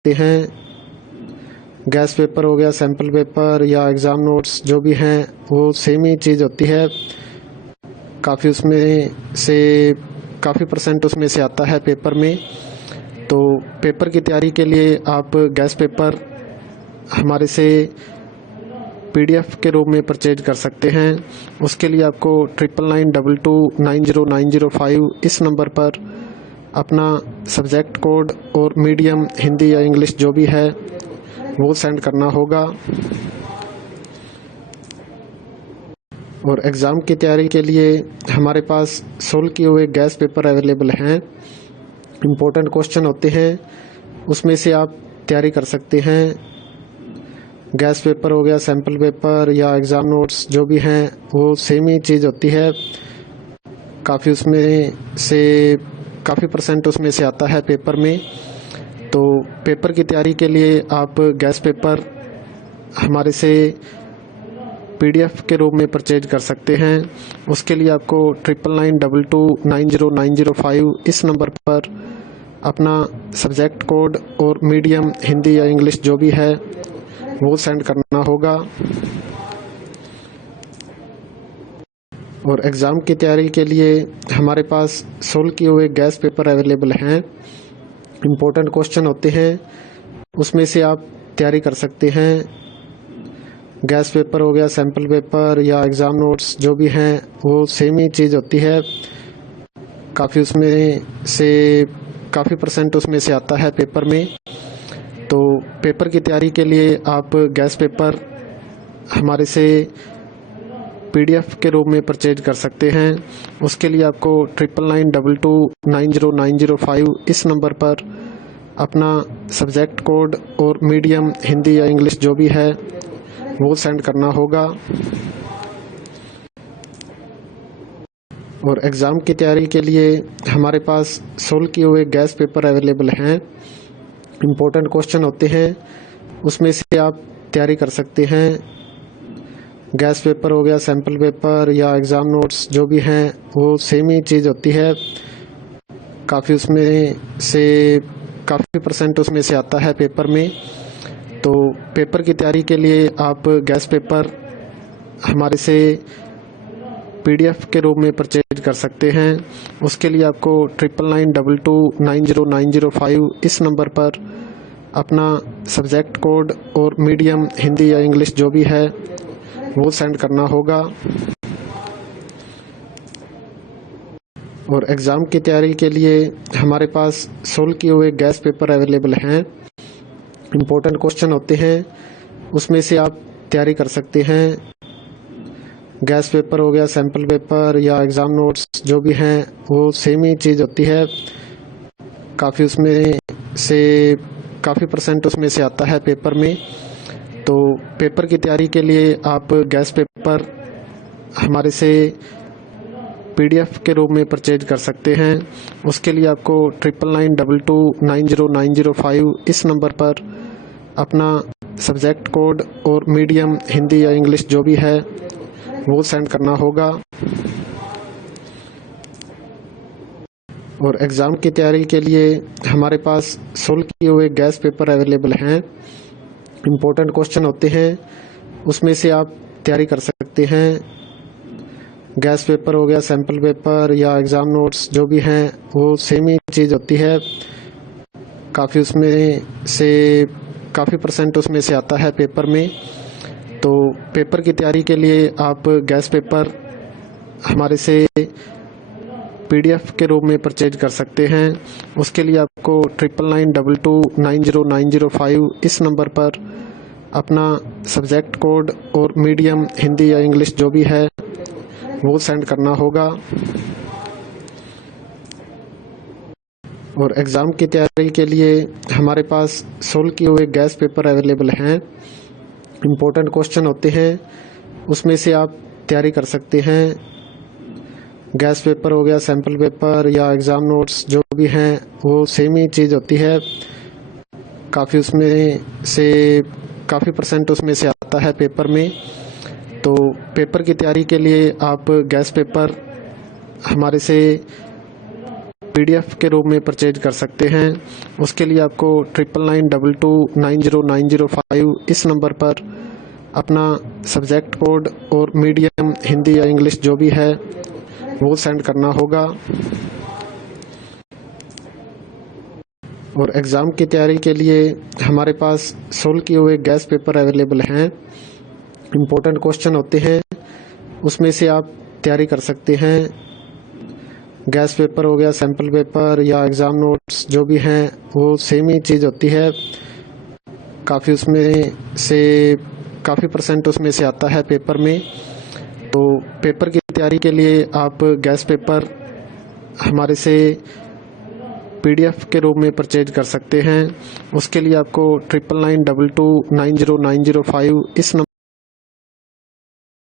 सकते हैं। Gas paper हो गया, सैम्पल पेपर या एग्ज़ाम नोट्स जो भी हैं वो सेम ही चीज़ होती है। काफ़ी उसमें से काफ़ी परसेंट उसमें से आता है पेपर में। तो पेपर की तैयारी के लिए आप गैस पेपर हमारे से PDF के रूप में परचेज कर सकते हैं। उसके लिए आपको 9992290905 इस नंबर पर अपना सब्जेक्ट कोड और मीडियम हिंदी या इंग्लिश जो भी है वो सेंड करना होगा। और एग्ज़ाम की तैयारी के लिए हमारे पास सोल्व किए हुए गैस पेपर अवेलेबल हैं। इम्पोर्टेंट क्वेश्चन होते हैं, उसमें से आप तैयारी कर सकते हैं। गैस पेपर हो गया, सैम्पल पेपर या एग्ज़ाम नोट्स जो भी हैं वो सेम ही चीज़ होती है। काफ़ी उसमें से काफ़ी परसेंट उसमें से आता है पेपर में। तो पेपर की तैयारी के लिए आप गैस पेपर हमारे से PDF के रूप में परचेज कर सकते हैं। उसके लिए आपको 9992290905 इस नंबर पर अपना सब्जेक्ट कोड और मीडियम हिंदी या इंग्लिश जो भी है वो सेंड करना होगा। और एग्ज़ाम की तैयारी के लिए हमारे पास सोल्व किए हुए गैस पेपर अवेलेबल हैं। इम्पोर्टेंट क्वेश्चन होते हैं, उसमें से आप तैयारी कर सकते हैं। गैस पेपर हो गया, सैम्पल पेपर या एग्ज़ाम नोट्स जो भी हैं वो सेम ही चीज़ होती है। काफ़ी उसमें से काफ़ी परसेंट उसमें से आता है पेपर में। तो पेपर की तैयारी के लिए आप गैस पेपर हमारे से PDF के रूप में परचेज कर सकते हैं। उसके लिए आपको 9992290905 इस नंबर पर अपना सब्जेक्ट कोड और मीडियम हिंदी या इंग्लिश जो भी है वो सेंड करना होगा। और एग्ज़ाम की तैयारी के लिए हमारे पास सोल्व किए हुए गैस पेपर अवेलेबल हैं। इम्पोर्टेंट क्वेश्चन होते हैं, उसमें से आप तैयारी कर सकते हैं। गैस पेपर हो गया, सैम्पल पेपर या एग्ज़ाम नोट्स जो भी हैं वो सेम ही चीज़ होती है। काफ़ी उसमें से काफ़ी परसेंट उसमें से आता है पेपर में। तो पेपर की तैयारी के लिए आप गैस पेपर हमारे से PDF के रूप में परचेज कर सकते हैं। उसके लिए आपको 9992290905 इस नंबर पर अपना सब्जेक्ट कोड और मीडियम हिंदी या इंग्लिश जो भी है वो सेंड करना होगा। और एग्ज़ाम की तैयारी के लिए हमारे पास सोल्व किए हुए गैस पेपर अवेलेबल हैं। इम्पोर्टेंट क्वेश्चन होते हैं, उसमें से आप तैयारी कर सकते हैं। गैस पेपर हो गया, सैम्पल पेपर या एग्ज़ाम नोट्स जो भी हैं वो सेम ही चीज़ होती है। काफ़ी उसमें से काफ़ी परसेंट उसमें से आता है पेपर में। तो पेपर की तैयारी के लिए आप गैस पेपर हमारे से PDF के रूप में परचेज कर सकते हैं। उसके लिए आपको 9992290905 इस नंबर पर अपना सब्जेक्ट कोड और मीडियम हिंदी या इंग्लिश जो भी है वो सेंड करना होगा। और एग्ज़ाम की तैयारी के लिए हमारे पास सोल्व किए हुए गैस पेपर अवेलेबल हैं। इम्पोर्टेंट क्वेश्चन होते हैं, उसमें से आप तैयारी कर सकते हैं। गैस पेपर हो गया, सैम्पल पेपर या एग्ज़ाम नोट्स जो भी हैं वो सेम ही चीज़ होती है। काफ़ी उसमें से काफ़ी परसेंट उसमें से आता है पेपर में। तो पेपर की तैयारी के लिए आप गैस पेपर हमारे से PDF के रूप में परचेज कर सकते हैं। उसके लिए आपको 9992290905 इस नंबर पर अपना सब्जेक्ट कोड और मीडियम हिंदी या इंग्लिश जो भी है वो सेंड करना होगा। और एग्ज़ाम की तैयारी के लिए हमारे पास सोल्व किए हुए गैस पेपर अवेलेबल हैं। इम्पोर्टेंट क्वेश्चन होते हैं, उसमें से आप तैयारी कर सकते हैं। गैस पेपर हो गया, सैम्पल पेपर या एग्ज़ाम नोट्स जो भी हैं वो सेम ही चीज़ होती है। काफ़ी उसमें से काफ़ी परसेंट उसमें से आता है पेपर में। तो पेपर की तैयारी के लिए आप गैस पेपर हमारे से PDF के रूप में परचेज कर सकते हैं। उसके लिए आपको 9992290905 इस नंबर पर अपना सब्जेक्ट कोड और मीडियम हिंदी या इंग्लिश जो भी है वो सेंड करना होगा। और एग्ज़ाम की तैयारी के लिए हमारे पास सोल्व किए हुए गैस पेपर अवेलेबल हैं। इम्पोर्टेंट क्वेश्चन होते हैं, उसमें से आप तैयारी कर सकते हैं। गैस पेपर हो गया, सैम्पल पेपर या एग्ज़ाम नोट्स जो भी हैं वो सेम ही चीज़ होती है। काफ़ी परसेंट उसमें से आता है पेपर में। तो पेपर की तैयारी के लिए आप गैस पेपर हमारे से PDF के रूप में परचेज कर सकते हैं। उसके लिए आपको 9992290905 इस